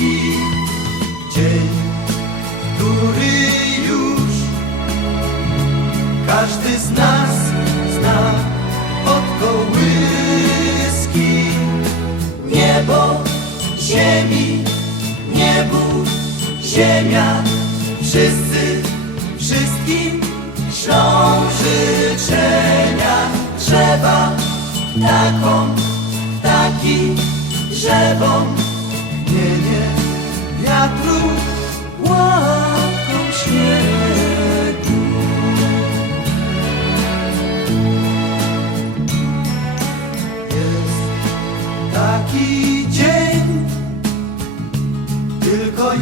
Dzień, który już każdy z nas zna od kołyski. Niebo, ziemi, niebu, ziemia, wszyscy, wszystkim ślą życzenia. Drzewa, ptakom, ptaki, drzewom,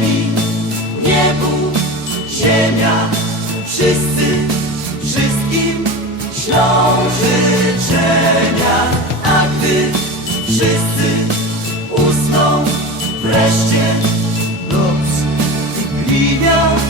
Ziemi, niebu, ziemia, wszyscy, wszystkim ślą życzenia, a gdy wszyscy usną wreszcie noc i gliwia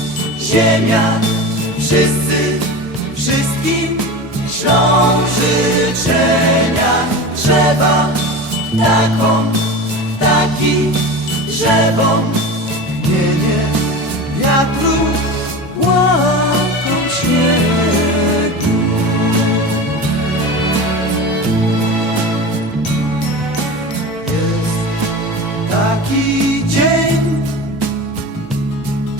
ziemia, wszyscy, wszystkim ślą życzenia. Drzewa, ptakom, ptaki, drzewom, chmienie, wiatru,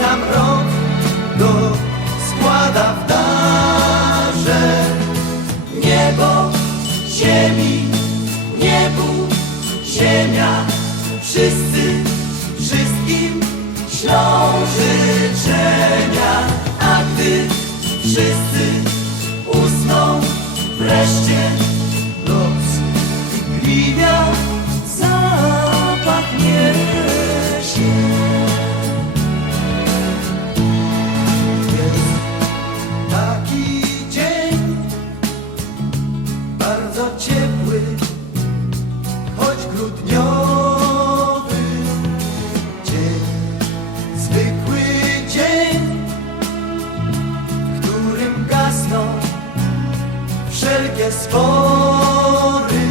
Nam rok go składa w darze. Niebo, ziemi, niebu, ziemia, wszyscy, wszystkim ślą życzenia, a gdy wszyscy usną wreszcie spory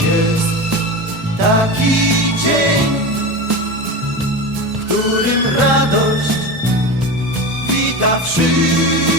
jest taki dzień, w którym radość wita wszystkich.